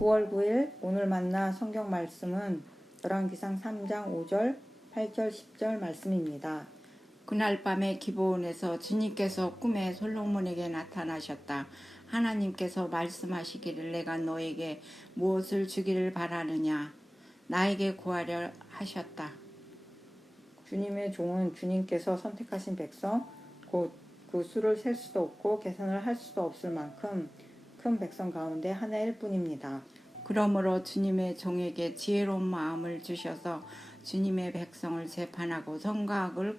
9월 9일 오늘 만나 성경 말씀은 열왕기상 3장 5절, 8절, 10절 말씀입니다. 그날 밤에 기브온에서 주님께서 꿈에 솔로몬에게 나타나셨다. 하나님께서 말씀하시기를 내가 너에게 무엇을 주기를 바라느냐 나에게 구하려 하셨다. 주님의 종은 주님께서 선택하신 백성, 곧 그 수를 셀 수도 없고 계산을 할 수도 없을 만큼 큰 백성 가운데 하나일 뿐입니다. 그러므로 주님의 종에게 지혜로운 마음을 주셔서 주님의 백성을 재판하고 선과 악을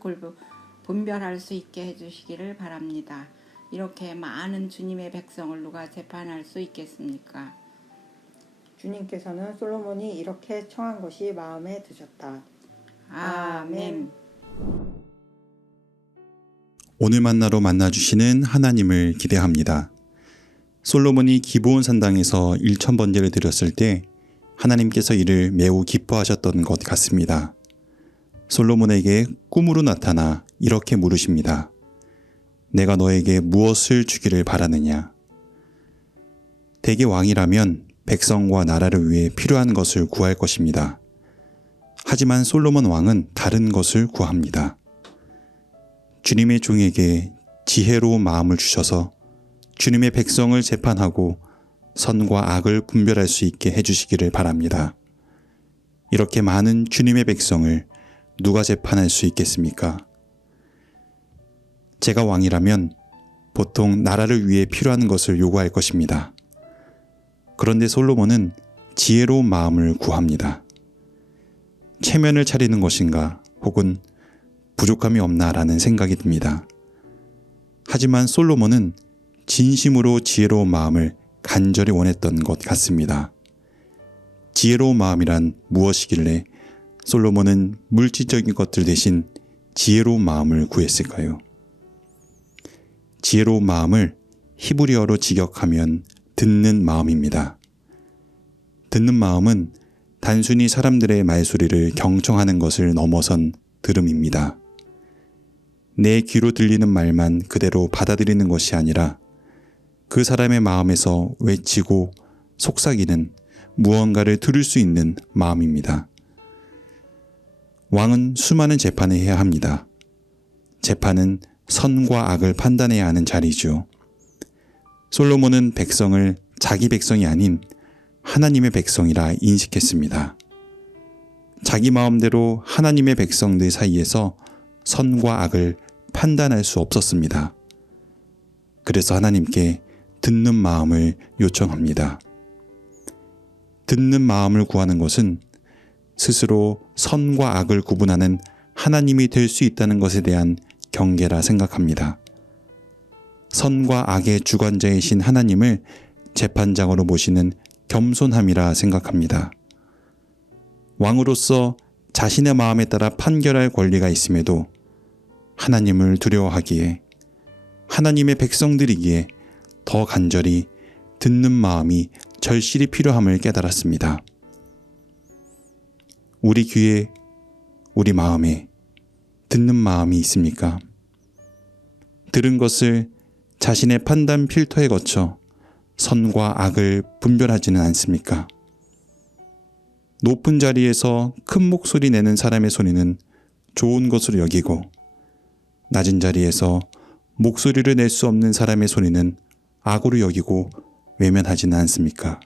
분별할 수 있게 해주시기를 바랍니다. 이렇게 많은 주님의 백성을 누가 재판할 수 있겠습니까? 주님께서는 솔로몬이 이렇게 청한 것이 마음에 드셨다. 아멘. 오늘 만나로 만나주시는 하나님을 기대합니다. 솔로몬이 기브온 산당에서 1000번제를 드렸을 때 하나님께서 이를 매우 기뻐하셨던 것 같습니다. 솔로몬에게 꿈으로 나타나 이렇게 물으십니다. 내가 너에게 무엇을 주기를 바라느냐? 대개 왕이라면 백성과 나라를 위해 필요한 것을 구할 것입니다. 하지만 솔로몬 왕은 다른 것을 구합니다. 주님의 종에게 지혜로운 마음을 주셔서 주님의 백성을 재판하고 선과 악을 분별할 수 있게 해주시기를 바랍니다. 이렇게 많은 주님의 백성을 누가 재판할 수 있겠습니까? 제가 왕이라면 보통 나라를 위해 필요한 것을 요구할 것입니다. 그런데 솔로몬은 지혜로운 마음을 구합니다. 체면을 차리는 것인가 혹은 부족함이 없나라는 생각이 듭니다. 하지만 솔로몬은 진심으로 지혜로운 마음을 간절히 원했던 것 같습니다. 지혜로운 마음이란 무엇이길래 솔로몬은 물질적인 것들 대신 지혜로운 마음을 구했을까요? 지혜로운 마음을 히브리어로 직역하면 듣는 마음입니다. 듣는 마음은 단순히 사람들의 말소리를 경청하는 것을 넘어선 들음입니다. 내 귀로 들리는 말만 그대로 받아들이는 것이 아니라 그 사람의 마음에서 외치고 속삭이는 무언가를 들을 수 있는 마음입니다. 왕은 수많은 재판을 해야 합니다. 재판은 선과 악을 판단해야 하는 자리죠. 솔로몬은 백성을 자기 백성이 아닌 하나님의 백성이라 인식했습니다. 자기 마음대로 하나님의 백성들 사이에서 선과 악을 판단할 수 없었습니다. 그래서 하나님께 듣는 마음을 요청합니다. 듣는 마음을 구하는 것은 스스로 선과 악을 구분하는 하나님이 될 수 있다는 것에 대한 경계라 생각합니다. 선과 악의 주관자이신 하나님을 재판장으로 모시는 겸손함이라 생각합니다. 왕으로서 자신의 마음에 따라 판결할 권리가 있음에도 하나님을 두려워하기에 하나님의 백성들이기에 더 간절히 듣는 마음이 절실히 필요함을 깨달았습니다. 우리 귀에, 우리 마음에 듣는 마음이 있습니까? 들은 것을 자신의 판단 필터에 거쳐 선과 악을 분별하지는 않습니까? 높은 자리에서 큰 목소리 내는 사람의 소리는 좋은 것으로 여기고 낮은 자리에서 목소리를 낼 수 없는 사람의 소리는 악으로 여기고 외면하지는 않습니까?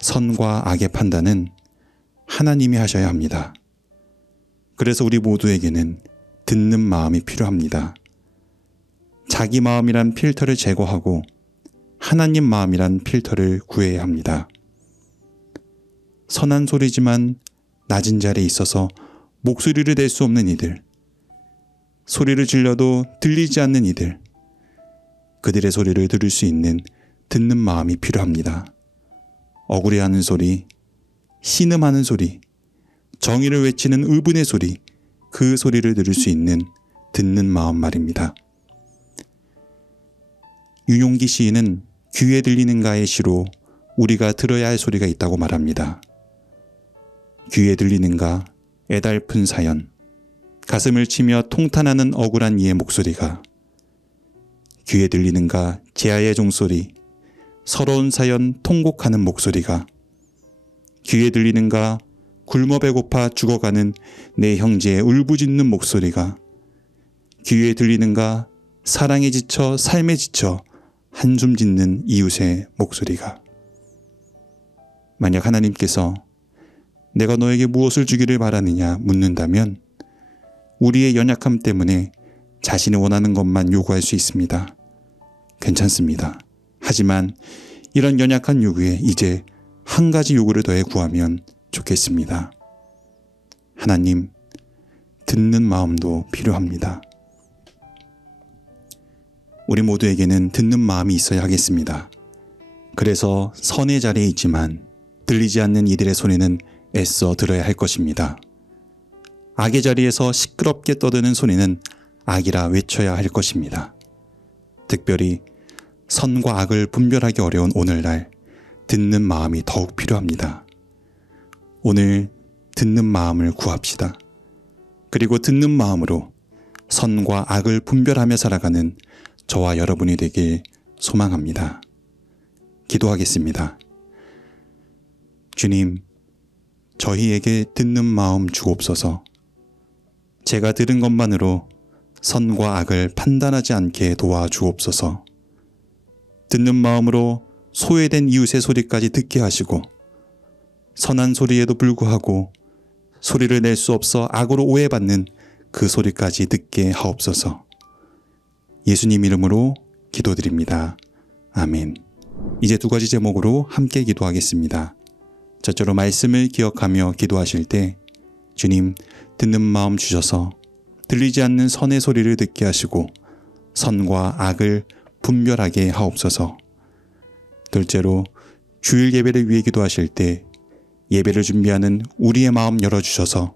선과 악의 판단은 하나님이 하셔야 합니다. 그래서 우리 모두에게는 듣는 마음이 필요합니다. 자기 마음이란 필터를 제거하고 하나님 마음이란 필터를 구해야 합니다. 선한 소리지만 낮은 자리에 있어서 목소리를 낼 수 없는 이들, 소리를 질러도 들리지 않는 이들, 그들의 소리를 들을 수 있는 듣는 마음이 필요합니다. 억울해하는 소리, 신음하는 소리, 정의를 외치는 의분의 소리, 그 소리를 들을 수 있는 듣는 마음 말입니다. 윤용기 시인은 귀에 들리는가의 시로 우리가 들어야 할 소리가 있다고 말합니다. 귀에 들리는가 애달픈 사연, 가슴을 치며 통탄하는 억울한 이의 목소리가, 귀에 들리는가 제아의 종소리, 서러운 사연 통곡하는 목소리가 귀에 들리는가 굶어 배고파 죽어가는 내 형제의 울부짖는 목소리가 귀에 들리는가 사랑에 지쳐 삶에 지쳐 한숨 짓는 이웃의 목소리가 만약 하나님께서 내가 너에게 무엇을 주기를 바라느냐 묻는다면 우리의 연약함 때문에 자신이 원하는 것만 요구할 수 있습니다. 괜찮습니다. 하지만 이런 연약한 요구에 이제 한 가지 요구를 더해 구하면 좋겠습니다. 하나님, 듣는 마음도 필요합니다. 우리 모두에게는 듣는 마음이 있어야 하겠습니다. 그래서 선의 자리에 있지만 들리지 않는 이들의 소리는 애써 들어야 할 것입니다. 악의 자리에서 시끄럽게 떠드는 소리는 악이라 외쳐야 할 것입니다. 특별히 선과 악을 분별하기 어려운 오늘날 듣는 마음이 더욱 필요합니다. 오늘 듣는 마음을 구합시다. 그리고 듣는 마음으로 선과 악을 분별하며 살아가는 저와 여러분이 되길 소망합니다. 기도하겠습니다. 주님, 저희에게 듣는 마음 주옵소서. 제가 들은 것만으로 선과 악을 판단하지 않게 도와주옵소서. 듣는 마음으로 소외된 이웃의 소리까지 듣게 하시고 선한 소리에도 불구하고 소리를 낼 수 없어 악으로 오해받는 그 소리까지 듣게 하옵소서. 예수님 이름으로 기도드립니다. 아멘. 이제 두 가지 제목으로 함께 기도하겠습니다. 첫째로 말씀을 기억하며 기도하실 때 주님 듣는 마음 주셔서 들리지 않는 선의 소리를 듣게 하시고 선과 악을 분별하게 하옵소서. 둘째로 주일 예배를 위해 기도하실 때 예배를 준비하는 우리의 마음 열어주셔서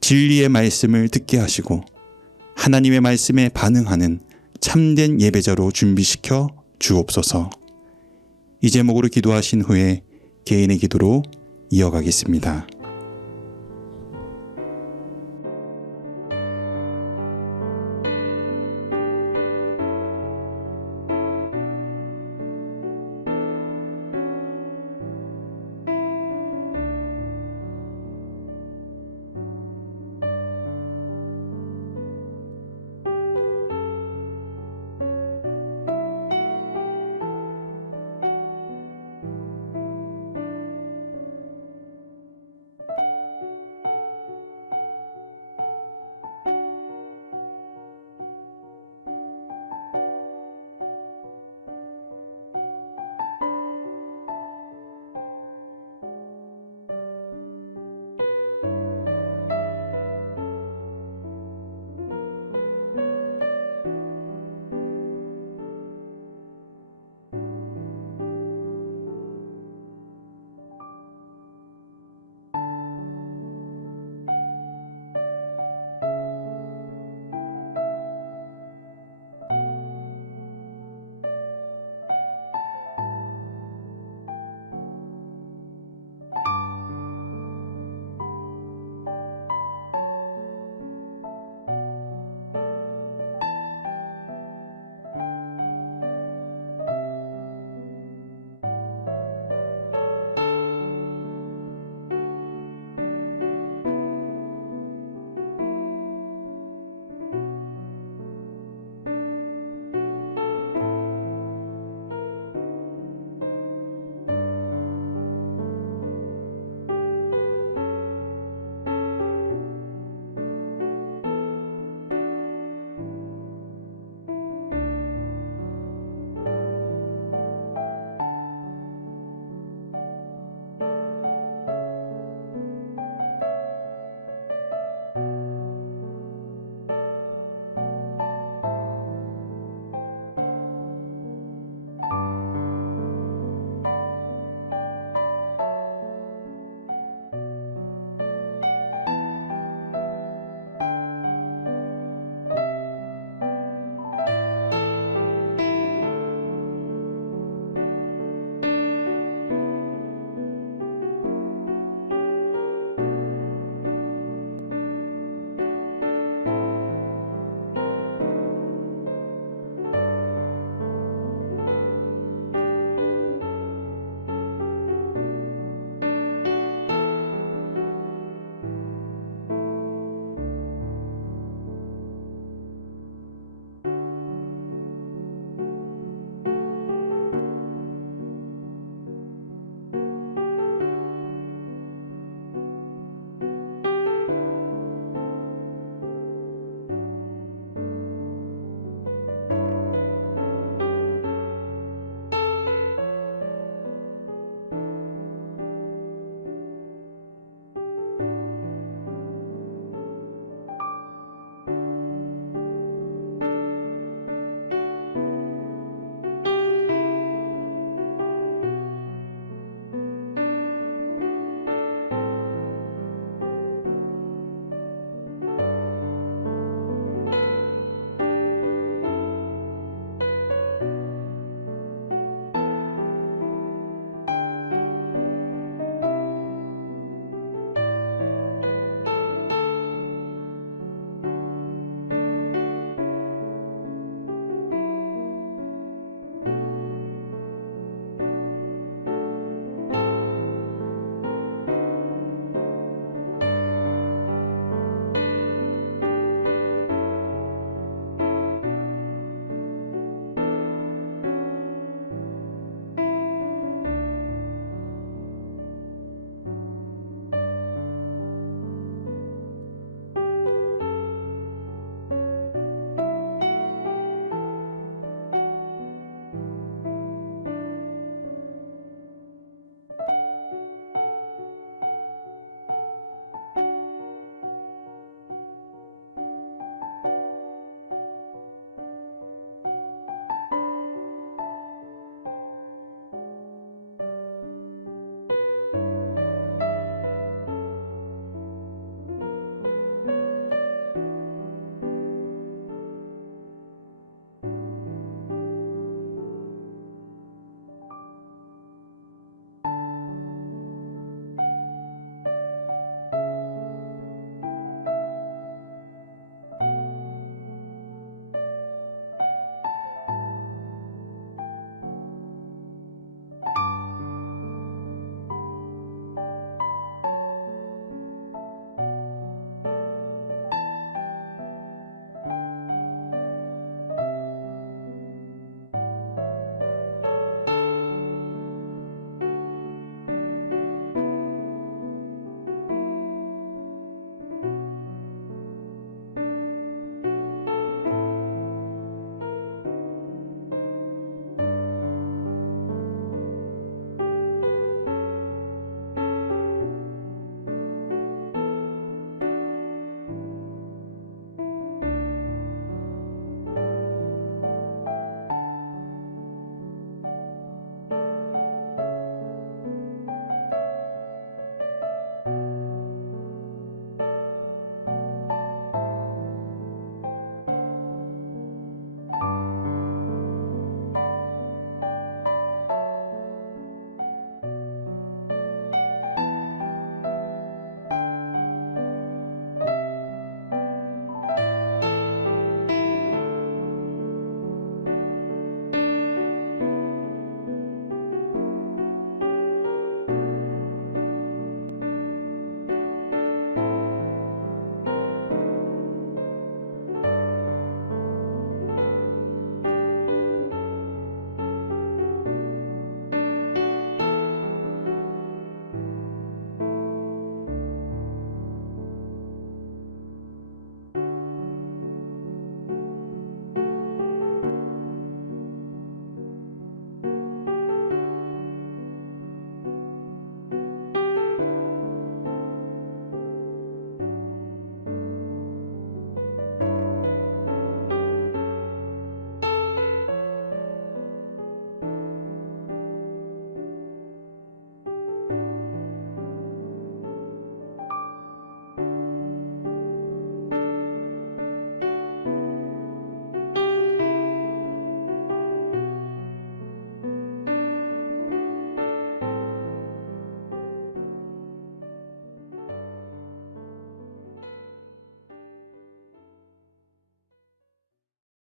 진리의 말씀을 듣게 하시고 하나님의 말씀에 반응하는 참된 예배자로 준비시켜 주옵소서. 이 제목으로 기도하신 후에 개인의 기도로 이어가겠습니다.